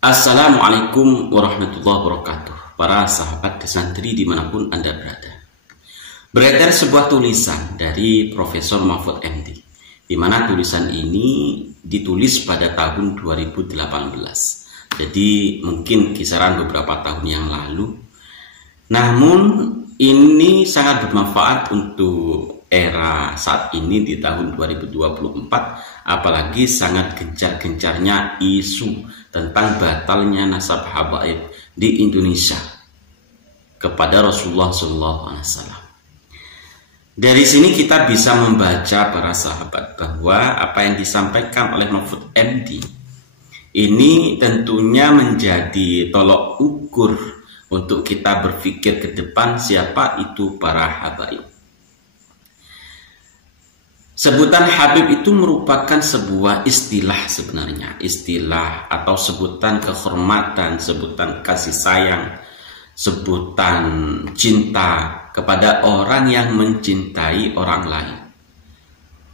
Assalamualaikum warahmatullahi wabarakatuh. Para sahabat santri dimanapun Anda berada. Beredar sebuah tulisan dari Profesor Mahfud MD, di mana tulisan ini ditulis pada tahun 2018. Jadi mungkin kisaran beberapa tahun yang lalu. Namun ini sangat bermanfaat untuk era saat ini di tahun 2024, apalagi sangat gencar-gencarnya isu tentang batalnya nasab habaib di Indonesia kepada Rasulullah SAW. Dari sini kita bisa membaca para sahabat bahwa apa yang disampaikan oleh Mahfud MD ini tentunya menjadi tolok ukur untuk kita berpikir ke depan siapa itu para habaib. Sebutan Habib itu merupakan sebuah istilah sebenarnya, istilah atau sebutan kehormatan, sebutan kasih sayang, sebutan cinta kepada orang yang mencintai orang lain.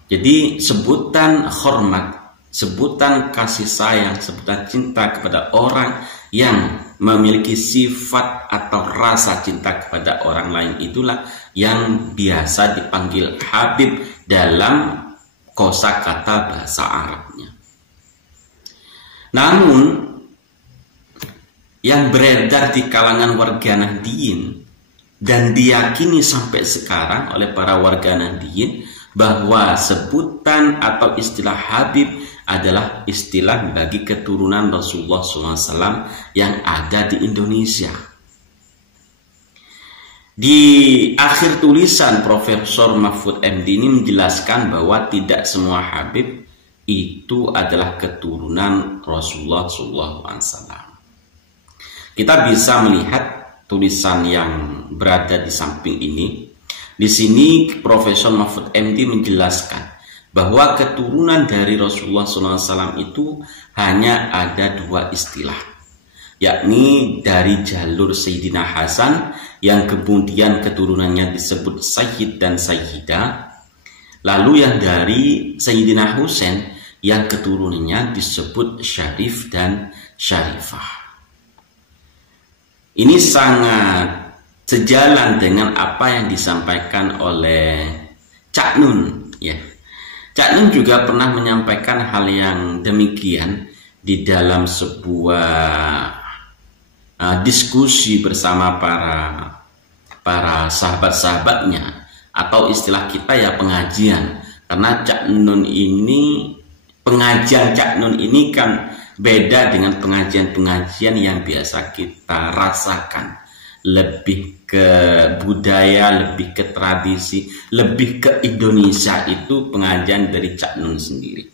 Jadi sebutan hormat, sebutan kasih sayang, sebutan cinta kepada orang yang memiliki sifat atau rasa cinta kepada orang lain itulah yang biasa dipanggil Habib dalam kosakata bahasa Arabnya. Namun yang beredar di kalangan warga Nahdliyin dan diyakini sampai sekarang oleh para warga Nahdliyin bahwa sebutan atau istilah Habib adalah istilah bagi keturunan Rasulullah SAW yang ada di Indonesia. Di akhir tulisan Profesor Mahfud MD ini menjelaskan bahwa tidak semua Habib itu adalah keturunan Rasulullah SAW. Kita bisa melihat tulisan yang berada di samping ini. Di sini Profesor Mahfud MD menjelaskan bahwa keturunan dari Rasulullah SAW itu hanya ada dua istilah, yakni dari jalur Sayyidina Hasan yang kemudian keturunannya disebut Sayyid dan Sayyidah, lalu yang dari Sayyidina Husain yang keturunannya disebut Syarif dan Syarifah. Ini sangat sejalan dengan apa yang disampaikan oleh Cak Nun, ya. Cak Nun juga pernah menyampaikan hal yang demikian di dalam sebuah diskusi bersama para sahabat-sahabatnya, atau istilah kita ya pengajian, karena Cak Nun ini, pengajian Cak Nun ini kan beda dengan pengajian-pengajian yang biasa kita rasakan, lebih ke budaya, lebih ke tradisi, lebih ke Indonesia. Itu pengajian dari Cak Nun sendiri.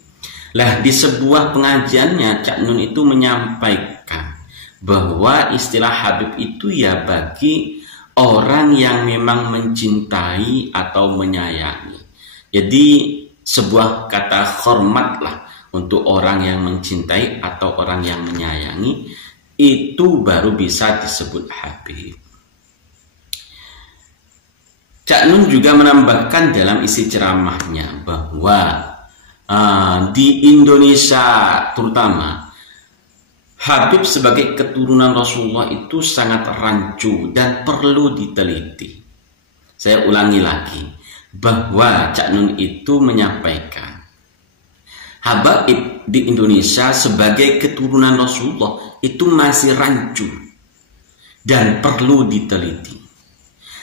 Lah, di sebuah pengajiannya Cak Nun itu menyampaikan bahwa istilah Habib itu ya bagi orang yang memang mencintai atau menyayangi. Jadi sebuah kata hormat lah untuk orang yang mencintai atau orang yang menyayangi, itu baru bisa disebut Habib. Cak Nun juga menambahkan dalam isi ceramahnya bahwa di Indonesia terutama Habib sebagai keturunan Rasulullah itu sangat rancu dan perlu diteliti. Saya ulangi lagi bahwa Cak Nun itu menyampaikan Habaib di Indonesia sebagai keturunan Rasulullah itu masih rancu dan perlu diteliti.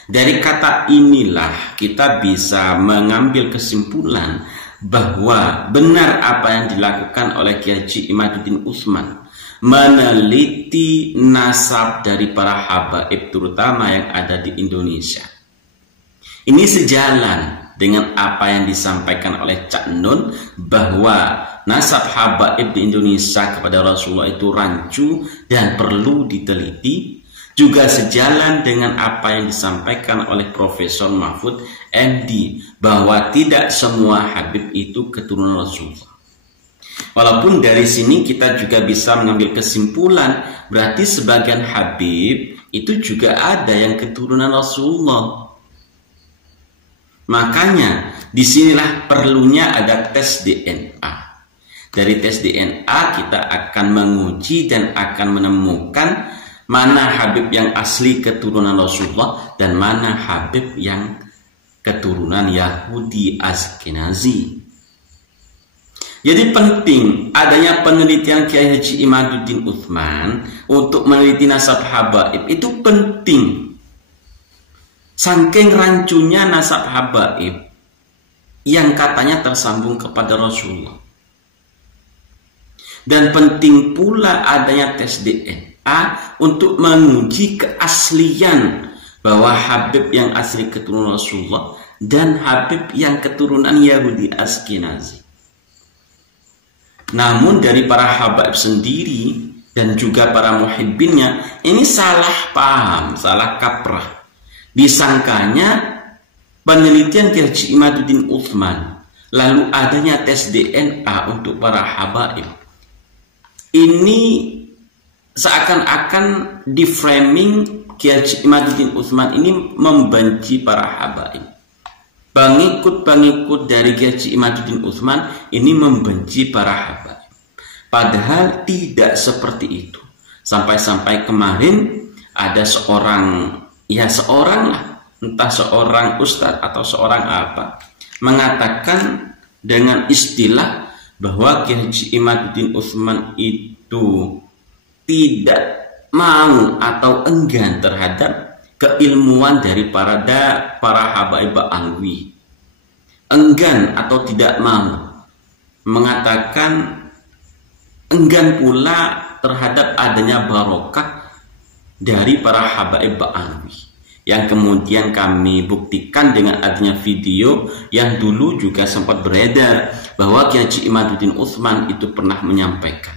Dari kata inilah kita bisa mengambil kesimpulan bahwa benar apa yang dilakukan oleh Kiai Haji Imaduddin Utsman, meneliti nasab dari para habaib terutama yang ada di Indonesia. Ini sejalan dengan apa yang disampaikan oleh Cak Nun bahwa nasab habaib di Indonesia kepada Rasulullah itu rancu dan perlu diteliti. Juga sejalan dengan apa yang disampaikan oleh Profesor Mahfud MD bahwa tidak semua Habib itu keturunan Rasulullah. Walaupun dari sini kita juga bisa mengambil kesimpulan berarti sebagian Habib itu juga ada yang keturunan Rasulullah. Makanya disinilah perlunya ada tes DNA. Dari tes DNA kita akan menguji dan akan menemukan mana Habib yang asli keturunan Rasulullah dan mana Habib yang keturunan Yahudi Ashkenazi. Jadi penting adanya penelitian Kiai Haji Imaduddin Utsman untuk meneliti nasab habaib, itu penting. Saking rancunya nasab habaib yang katanya tersambung kepada Rasulullah. Dan penting pula adanya tes DNA untuk menguji keaslian bahwa Habib yang asli keturunan Rasulullah dan Habib yang keturunan Yahudi Ashkenazi. Namun dari para habaib sendiri dan juga para muhibbinnya ini salah paham, salah kaprah. Disangkanya penelitian Kiai Haji Imaduddin Utsman lalu adanya tes DNA untuk para habaib. Ini seakan-akan di framing Kiai Haji Imaduddin Utsman ini membenci para habaib. Pengikut-pengikut dari Kiai Haji Imaduddin Utsman ini membenci para habaib. Padahal tidak seperti itu. Sampai-sampai kemarin ada seorang lah, entah seorang ustadz atau seorang apa, mengatakan dengan istilah bahwa Kiai Haji Imaduddin Utsman itu tidak mau atau enggan terhadap keilmuan dari para habaib alwi. Enggan atau tidak mau, mengatakan enggan pula terhadap adanya barokah dari para habaib alwi, yang kemudian kami buktikan dengan adanya video yang dulu juga sempat beredar bahwa Kiai Haji Imaduddin Utsman itu pernah menyampaikan,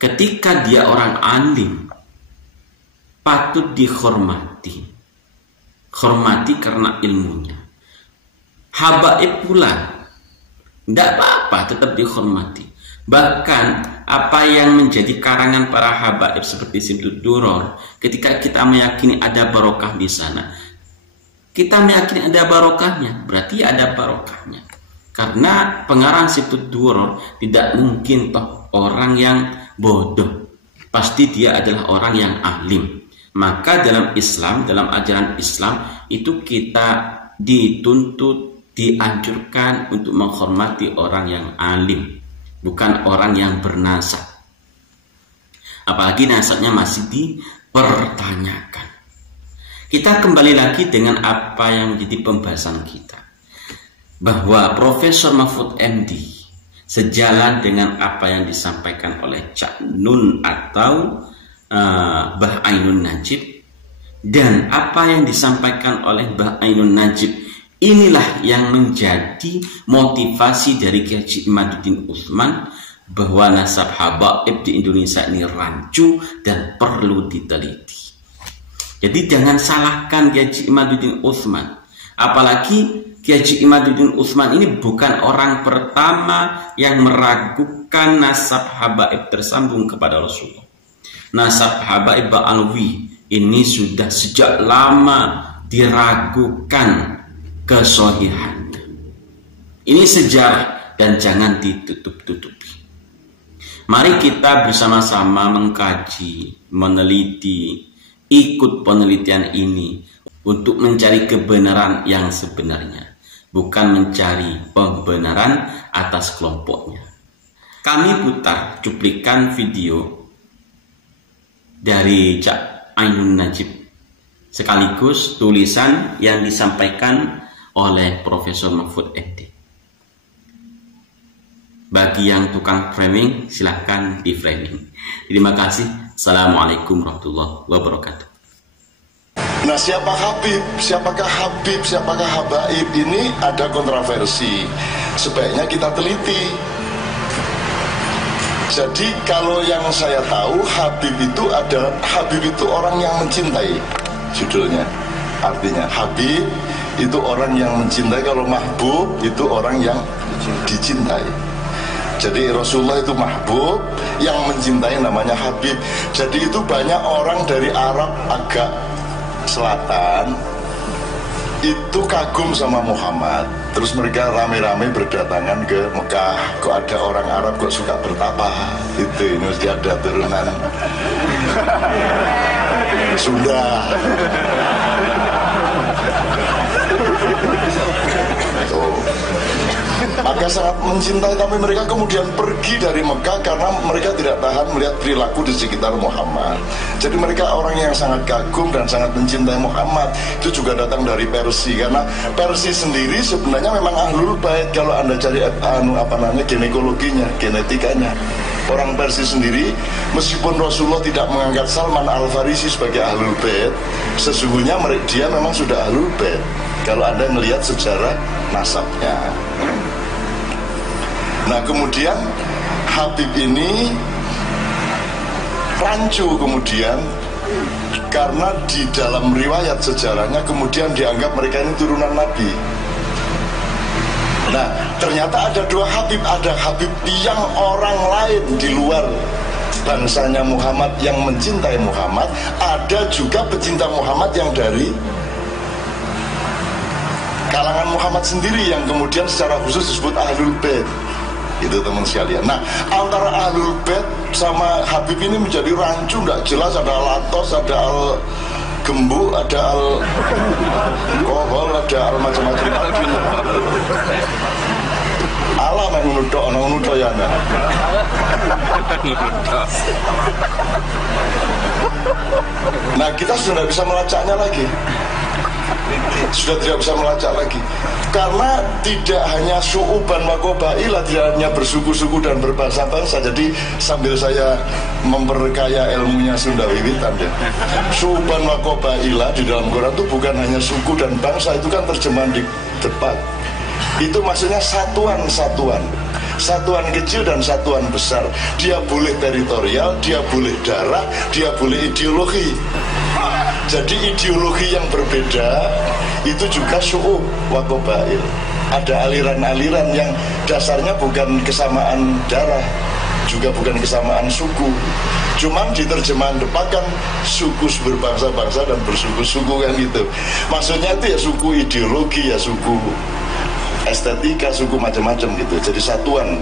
ketika dia orang alim patut dihormati, hormati karena ilmunya. Habaib pula tidak apa-apa, tetap dihormati. Bahkan apa yang menjadi karangan para habaib seperti Simtud Duror, ketika kita meyakini ada barokah di sana, kita meyakini ada barokahnya, berarti ada barokahnya. Karena pengarang Simtud Duror tidak mungkin toh orang yang bodoh, pasti dia adalah orang yang alim. Maka dalam Islam, dalam ajaran Islam itu kita dituntut, dianjurkan untuk menghormati orang yang alim, bukan orang yang bernasab. Apalagi nasabnya masih dipertanyakan. Kita kembali lagi dengan apa yang menjadi pembahasan kita, bahwa Profesor Mahfud MD sejalan dengan apa yang disampaikan oleh Cak Nun atau Mbah Ainun Najib, dan apa yang disampaikan oleh Mbah Ainun Najib inilah yang menjadi motivasi dari Kiai Haji Imaduddin Utsman bahwa nasab habaib di Indonesia ini rancu dan perlu diteliti. Jadi jangan salahkan Kiai Haji Imaduddin Utsman, apalagi Kiai Haji Imaduddin Utsman ini bukan orang pertama yang meragukan nasab habaib tersambung kepada Rasulullah. Nasab habaib alwi ini sudah sejak lama diragukan kesohihannya. Ini sejarah dan jangan ditutup-tutupi. Mari kita bersama-sama mengkaji, meneliti, ikut penelitian ini untuk mencari kebenaran yang sebenarnya, bukan mencari pembenaran atas kelompoknya. Kami putar cuplikan video dari Cak Ainun Najib sekaligus tulisan yang disampaikan oleh Profesor Mahfud MD. Bagi yang tukang framing silahkan di framing. Terima kasih. Assalamualaikum warahmatullahi wabarakatuh. Nah, siapa Habib, siapakah Habib, siapakah habaib, ini ada kontroversi. Sebaiknya kita teliti. Jadi kalau yang saya tahu, Habib itu orang yang mencintai, judulnya. Artinya Habib itu orang yang mencintai, kalau mahbub itu orang yang dicintai. Jadi Rasulullah itu mahbub, yang mencintai namanya Habib. Jadi itu banyak orang dari Arab agak selatan itu kagum sama Muhammad. Terus mereka rame-rame berdatangan ke Mekah. Kok ada orang Arab kok suka bertapa? Itu ini mesti ada turunan Sunda. Maka sangat mencintai, tapi mereka kemudian pergi dari Mekah karena mereka tidak tahan melihat perilaku di sekitar Muhammad. Jadi mereka orang yang sangat kagum dan sangat mencintai Muhammad. Itu juga datang dari Persia, karena Persia sendiri sebenarnya memang ahlul bait. Kalau Anda cari ginekologinya, genetikanya, orang Persia sendiri, meskipun Rasulullah tidak mengangkat Salman Al-Farisi sebagai ahlul bait, sesungguhnya dia memang sudah ahlul bait kalau Anda melihat sejarah nasabnya. Nah, kemudian Habib ini rancu kemudian karena di dalam riwayat sejarahnya kemudian dianggap mereka ini turunan Nabi. Nah, ternyata ada dua Habib. Ada Habib yang orang lain di luar bangsanya Muhammad yang mencintai Muhammad. Ada juga pecinta Muhammad yang dari kalangan Muhammad sendiri yang kemudian secara khusus disebut Ahlul Bait. Itu teman sekalian. Nah, antara Ahlul Bait sama Habib ini menjadi rancu, nggak jelas. Ada Al-Atos, ada Al-Gembu, ada Al-Kohol, ada Al-macam-macam. Allah yang menudok, orang menudok ya. Nah, kita sudah tidak bisa melacaknya lagi. Sudah tidak bisa melacak lagi. Karena tidak hanya syu'uban wa qabailah, tidak hanya bersuku-suku dan berbangsa-bangsa. Jadi sambil saya memperkaya ilmunya Sunda Wiwitan ya, syu'uban wa qabailah di dalam Quran itu bukan hanya suku dan bangsa. Itu kan terjemahan di depan. Itu maksudnya satuan-satuan, satuan kecil dan satuan besar. Dia boleh teritorial, dia boleh darah, dia boleh ideologi. Jadi ideologi yang berbeda itu juga syu'ub wa qabail. Ada aliran-aliran yang dasarnya bukan kesamaan darah, juga bukan kesamaan suku. Cuman di terjemahan depan kan suku berbangsa-bangsa dan bersuku-suku kan gitu. Maksudnya itu ya suku ideologi, ya suku estetika, suku macam-macam gitu. Jadi satuan.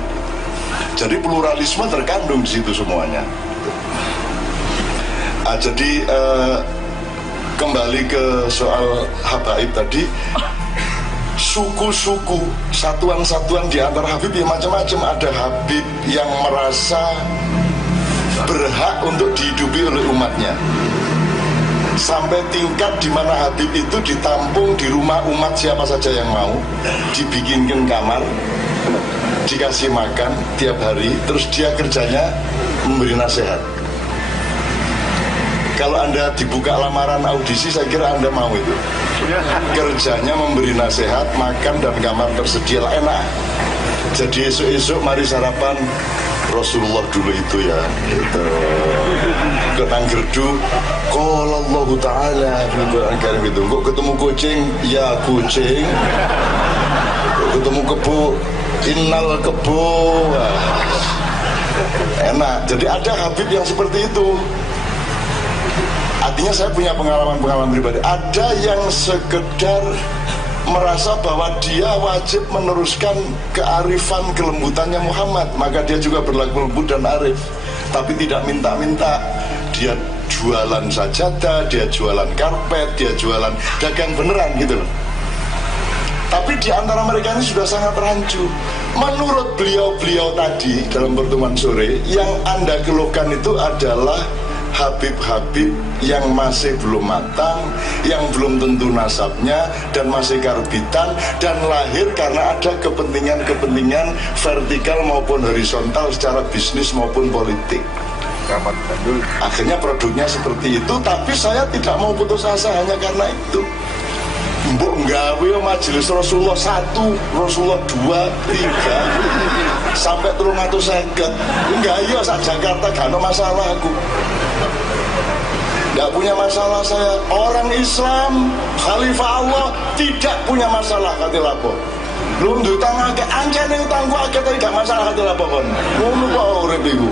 Jadi pluralisme terkandung di situ semuanya. Jadi kembali ke soal habaib tadi, suku-suku, satuan-satuan di antara Habib ya macam-macam. Ada Habib yang merasa berhak untuk dihidupi oleh umatnya, sampai tingkat di mana Habib itu ditampung di rumah umat siapa saja yang mau, dibikinkan kamar, dikasih makan tiap hari, terus dia kerjanya memberi nasihat. Kalau Anda dibuka lamaran audisi, saya kira Anda mau itu. Kerjanya memberi nasihat, makan dan kamar tersedia, enak. Jadi esok-esok mari sarapan Rasulullah dulu itu ya gitu. Ketang gerdu qala Allah Ta'ala gitu. Kok ketemu kucing, ya kucing. Kok ketemu kebo, innal kebo. Enak. Jadi ada Habib yang seperti itu. Artinya saya punya pengalaman pribadi. Ada yang sekedar merasa bahwa dia wajib meneruskan kearifan kelembutannya Muhammad, maka dia juga berlaku lembut dan arif, tapi tidak minta-minta. Dia jualan sajadah, dia jualan karpet, dia jualan dagang beneran gitu loh. Tapi di antara mereka ini sudah sangat rancu. Menurut beliau tadi dalam pertemuan sore, yang Anda keluhkan itu adalah Habib-habib yang masih belum matang, yang belum tentu nasabnya, dan masih karbitan, dan lahir karena ada kepentingan-kepentingan vertikal maupun horizontal secara bisnis maupun politik. Akhirnya produknya seperti itu, tapi saya tidak mau putus asa hanya karena itu. Mbok nggawe majelis Rasulullah 1, Rasulullah 2, 3 sampai 350. Enggak, iya sak Jakarta gak ada masalah aku. Gak punya masalah saya. Orang Islam, Khalifah Allah tidak punya masalah kate lapo. Belum diutang akeh, anjane utangku akeh tapi gak masalah kate lapo kon. Ngono kok urip iku.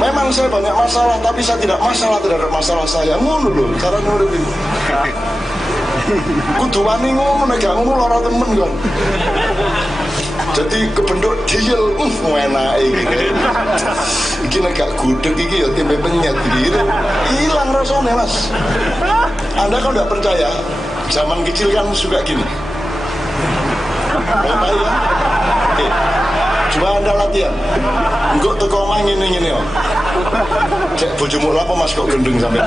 Memang saya banyak masalah tapi saya tidak masalah terhadap masalah saya. Ngono lho cara urip iku. Kudu wani ngono, nek gak ngono lara temen kon. Jadi kebentuk diel, enake iki. Iki nek gak gudeg iki ya tempe penyet iki. Hilang rasanya, Mas. Anda kalau enggak percaya, zaman kecil kan suka gini. Bapak ya. Coba Anda latihan. Engko teko omah ngene-ngene kok. Cek bojomu lha apa Mas kok gendeng sampe.